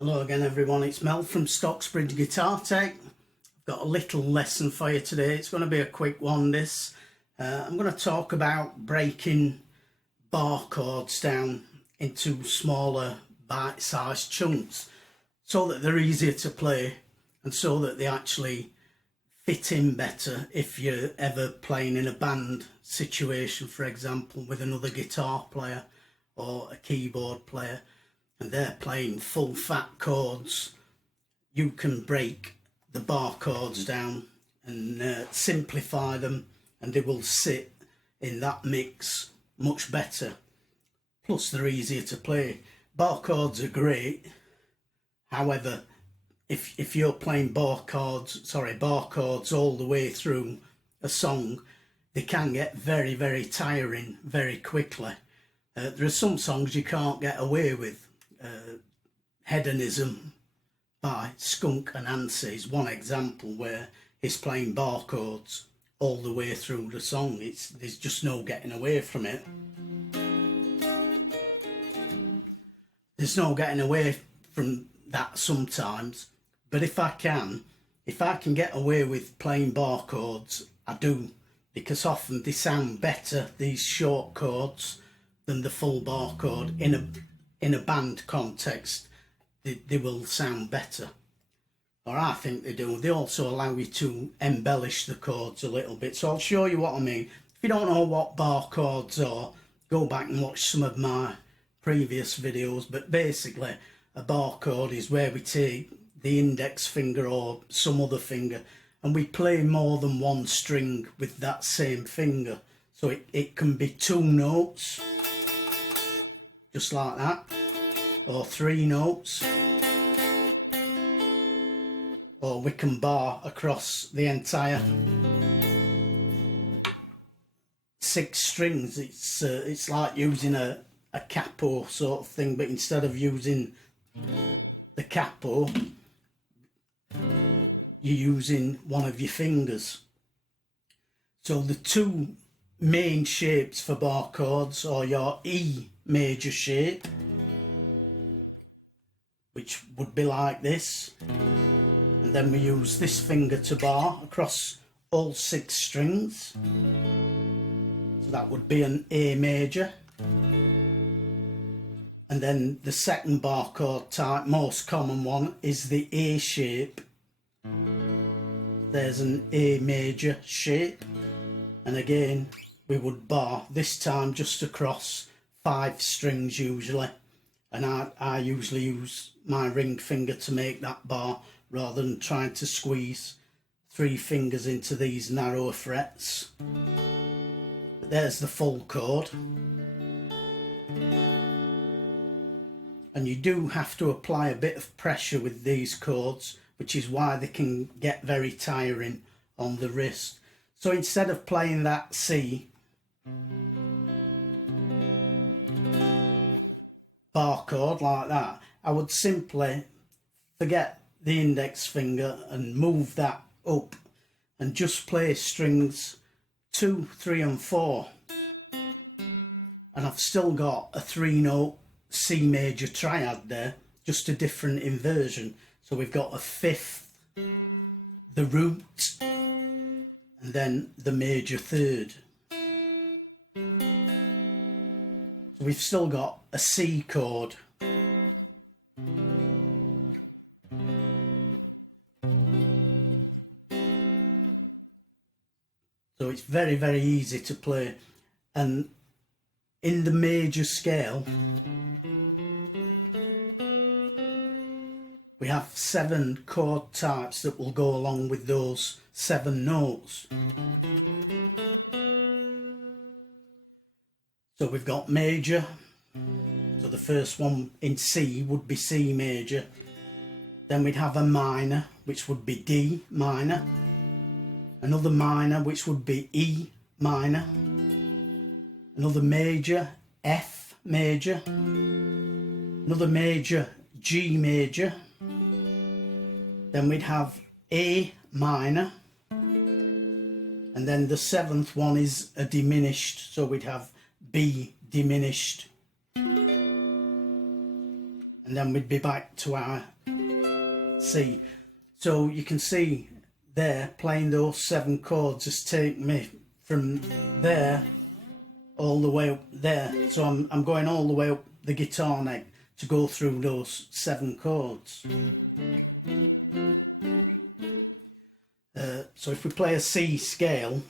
Hello again everyone, it's Mel from Stocksbridge Guitar Tech. I've got a little lesson for you today. It's going to be a quick one this. I'm going to talk about breaking bar chords down into smaller bite-sized chunks so that they're easier to play and so that they actually fit in better if you're ever playing in a band situation, for example, with another guitar player or a keyboard player, and they're playing full fat chords. You can break the bar chords down and simplify them, and they will sit in that mix much better. Plus they're easier to play. Bar chords are great. However, if you're playing bar chords all the way through a song, they can get very, very tiring very quickly. There are some songs you can't get away with. Hedonism by Skunk and Nancy is one example where he's playing bar chords all the way through the song. There's just no getting away from it. There's no getting away from that sometimes, but if I can get away with playing bar chords, I do, because often they sound better, these short chords, than the full bar chord. In a band context, they will sound better, or I think they do. They also allow you to embellish the chords a little bit, so I'll show you what I mean. If you don't know what bar chords are, go back and watch some of my previous videos, but basically a bar chord is where we take the index finger or some other finger and we play more than one string with that same finger. So it can be two notes, just like that, or three notes, or we can bar across the entire 6 strings. It's like using a capo sort of thing, but instead of using the capo, you're using one of your fingers. So the two main shapes for bar chords are your E major shape, which would be like this, and then we use this finger to bar across all 6 strings, so that would be an A major. And then the second bar chord type, most common one, is the A shape. There's an A major shape, and again we would bar, this time just across 5 strings usually, and I usually use my ring finger to make that bar rather than trying to squeeze 3 fingers into these narrower frets. But there's the full chord, and you do have to apply a bit of pressure with these chords, which is why they can get very tiring on the wrist. So instead of playing that C bar chord like that, I would simply forget the index finger and move that up and just play strings 2, 3 and 4, and I've still got a 3-note C major triad there, just a different inversion. So we've got a 5th, the root, and then the major 3rd. So we've still got a C chord. So it's very, very easy to play. And in the major scale, we have 7 chord types that will go along with those 7 notes. So we've got major, so the first one in C would be C major. Then we'd have a minor, which would be D minor. Another minor, which would be E minor. Another major, F major. Another major, G major. Then we'd have A minor, and then the 7th one is a diminished, so we'd have B diminished, and then we'd be back to our C. So you can see there, playing those 7 chords has taken me from there all the way up there. So I'm going all the way up the guitar neck to go through those 7 chords. So if we play a C scale,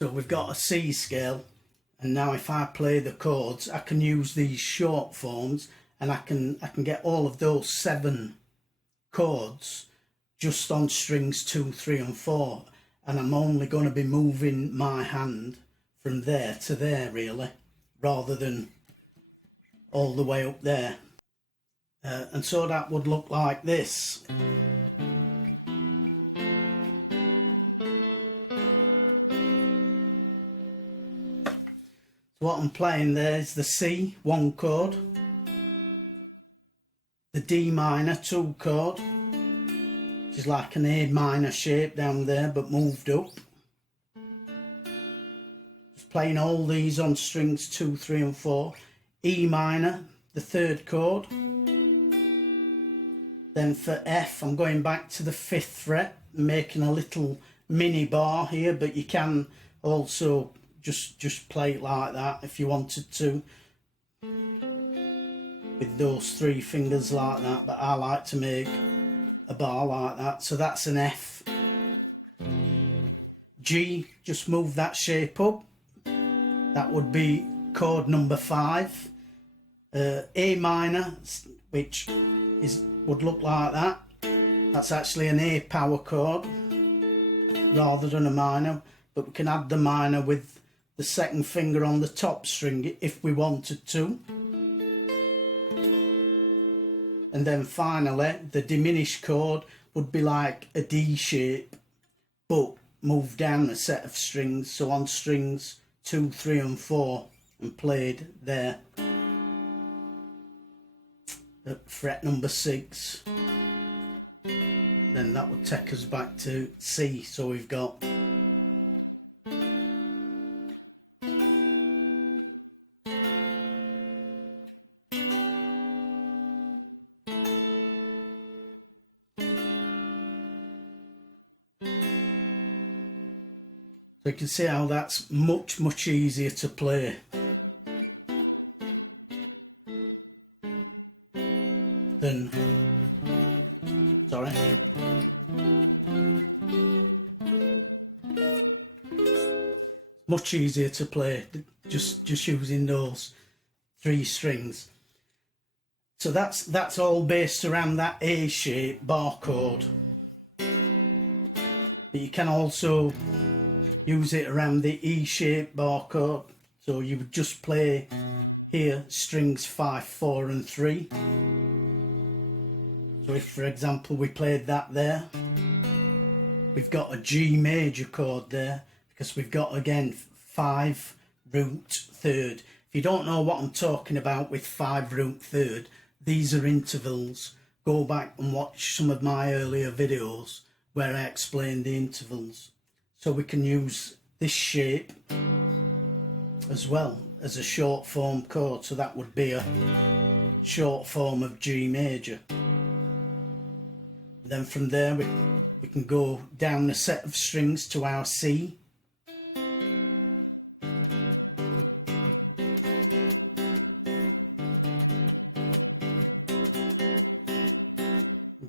so we've got a C scale, and now if I play the chords, I can use these short forms, and I can get all of those 7 chords just on strings 2, 3 and 4, and I'm only going to be moving my hand from there to there really, rather than all the way up there. And so that would look like this. What I'm playing there is the C 1 chord, the D minor 2 chord, which is like an A minor shape down there but moved up. Just playing all these on strings 2, 3 and 4. E minor, the 3rd chord. Then for F, I'm going back to the 5th fret, making a little mini bar here, but you can also just play it like that if you wanted to, with those 3 fingers like that, but I like to make a bar like that. So that's an F. G, just move that shape up, that would be chord number 5. A minor, which would look like that, that's actually an A power chord rather than a minor, but we can add the minor with the 2nd finger on the top string if we wanted to. And then finally the diminished chord would be like a D shape but moved down a set of strings, so on strings 2, 3 and 4, and played there at fret number 6. Then that would take us back to C. So we've got So you can see how that's much easier to play. Than, sorry. Much easier to play just using those 3 strings. So that's all based around that A shape bar chord. But you can also use it around the E shape bar chord. So you would just play here strings 5, 4 and 3. So if for example we played that there, we've got a G major chord there, because we've got again 5 root 3rd. If you don't know what I'm talking about with 5 root 3rd, these are intervals. Go back and watch some of my earlier videos where I explain the intervals. So we can use this shape as well as a short form chord, so that would be a short form of G major. Then from there we can go down a set of strings to our C.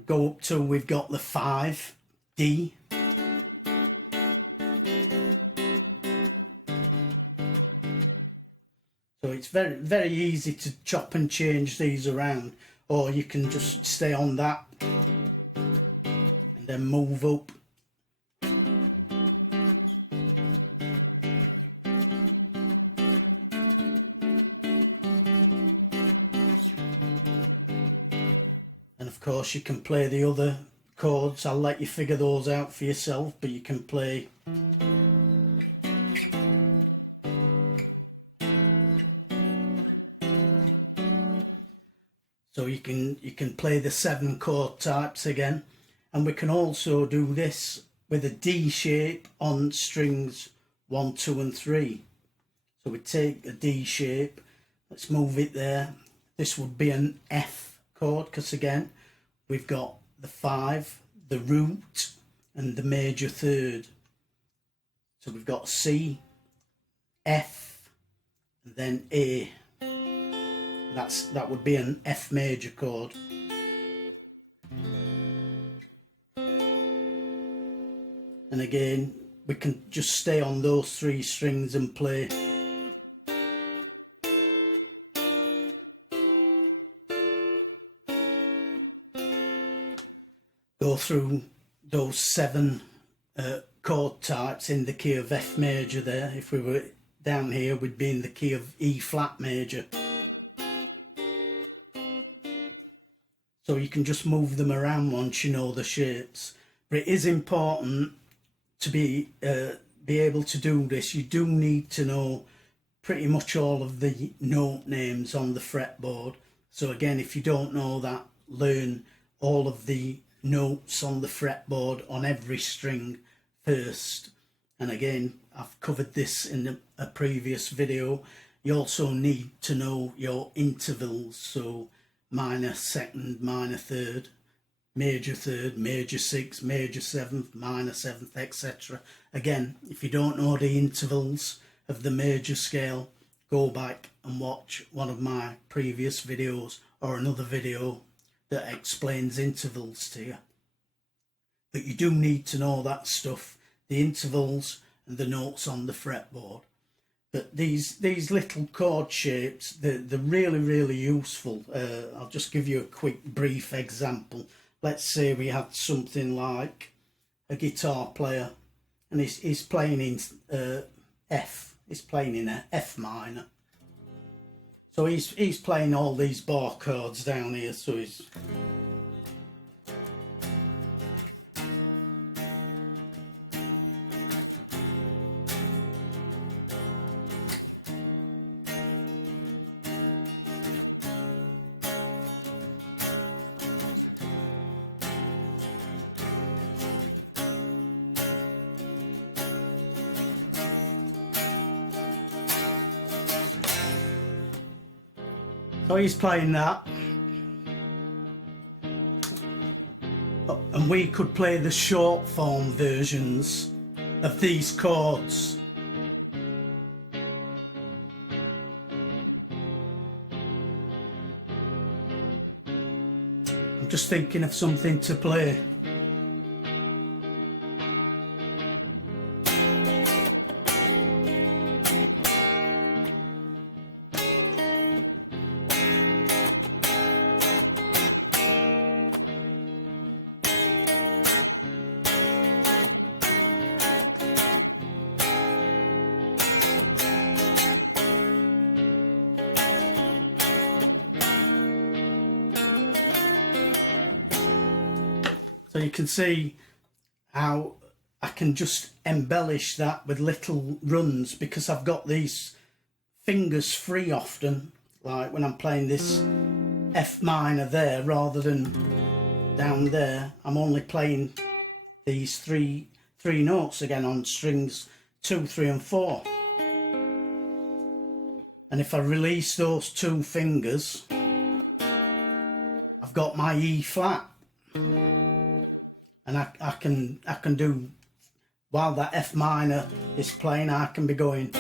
Go up till we've got the 5, D. So it's very easy to chop and change these around, or you can just stay on that and then move up. And of course you can play the other chords. I'll let you figure those out for yourself, but you can play so you can play the 7 chord types again, And we can also do this with a D shape on strings 1, 2 and 3. So we take a D shape, let's move it there. This would be an F chord because again we've got the 5, the root and the major third. So we've got C, F and then A. That would be an F major chord. And again, we can just stay on those 3 strings and play. Go through those 7 chord types in the key of F major there. If we were down here, we'd be in the key of E flat major. So you can just move them around once you know the shapes. But it is important to be able to do this. You do need to know pretty much all of the note names on the fretboard. So again, if you don't know that, learn all of the notes on the fretboard on every string first. And again, I've covered this in a previous video. You also need to know your intervals, so minor second, minor third, major 6th, major 7th, minor 7th, etc. Again, if you don't know the intervals of the major scale, go back and watch one of my previous videos or another video that explains intervals to you. But you do need to know that stuff, the intervals and the notes on the fretboard. But these little chord shapes, they're really, really useful. I'll just give you a quick brief example. Let's say we had something like a guitar player and he's playing in F. He's playing in a F minor. So he's playing all these bar chords down here. So he's playing that, and we could play the short form versions of these chords. I'm just thinking of something to play. So you can see how I can just embellish that with little runs because I've got these fingers free often, like when I'm playing this F minor there rather than down there. I'm only playing these three notes again on strings 2, 3 and 4. And if I release those 2 fingers, I've got my E flat. And I can do, while that F minor is playing, I can be going.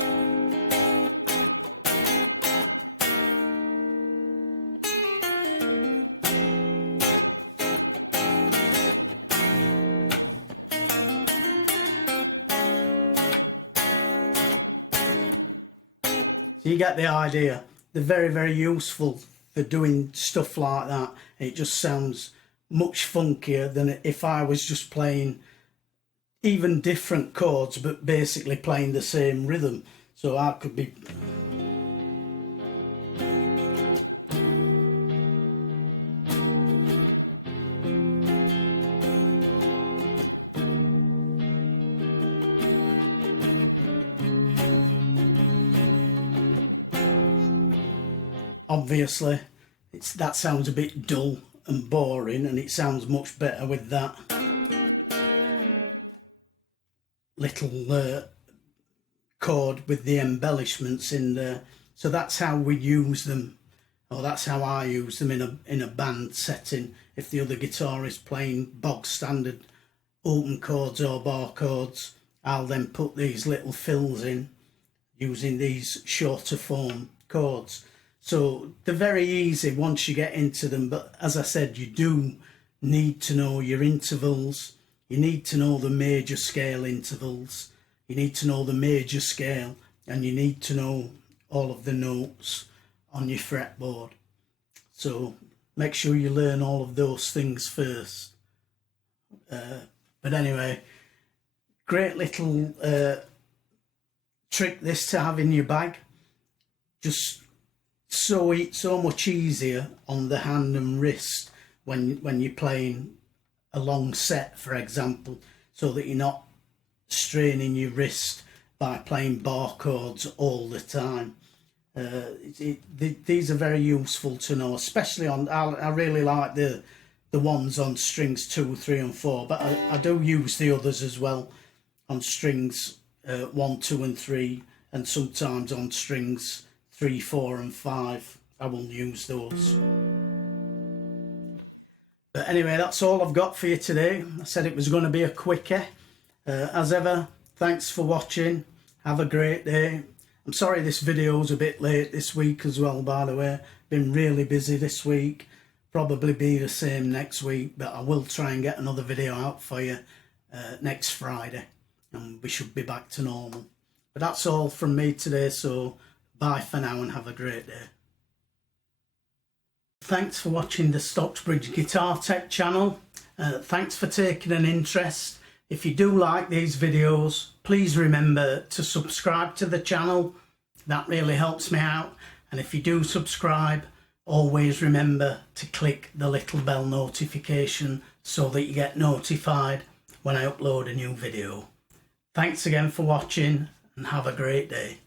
So you get the idea. They're very, very useful for doing stuff like that. It just sounds much funkier than if I was just playing even different chords but basically playing the same rhythm. So I could be obviously that sounds a bit dull and boring, and it sounds much better with that. little chord with the embellishments in there. So that's how we use them, or that's how I use them in a band setting. If the other guitar is playing bog standard open chords or bar chords, I'll then put these little fills in using these shorter form chords. So they're very easy once you get into them, but as I said, you do need to know your intervals. You need to know the major scale intervals. You need to know the major scale, and you need to know all of the notes on your fretboard. So make sure you learn all of those things first. But anyway, great little trick this to have in your bag. Just so much easier on the hand and wrist when you're playing a long set, for example, so that you're not straining your wrist by playing bar chords all the time. These are very useful to know, especially on, I really like the ones on strings 2, 3 and 4, but I do use the others as well on strings 1, 2 and 3, and sometimes on strings 3, 4 and 5 I will use those. But anyway, that's all I've got for you today. I said it was going to be a quickie. As ever, thanks for watching. Have a great day. I'm sorry this video's a bit late this week as well, by the way. Been really busy this week. Probably be the same next week, but I will try and get another video out for you next Friday, and we should be back to normal. But that's all from me today, so bye for now and have a great day. Thanks for watching the Stocksbridge Guitar Tech channel. Thanks for taking an interest. If you do like these videos, please remember to subscribe to the channel. That really helps me out. And if you do subscribe, always remember to click the little bell notification so that you get notified when I upload a new video. Thanks again for watching and have a great day.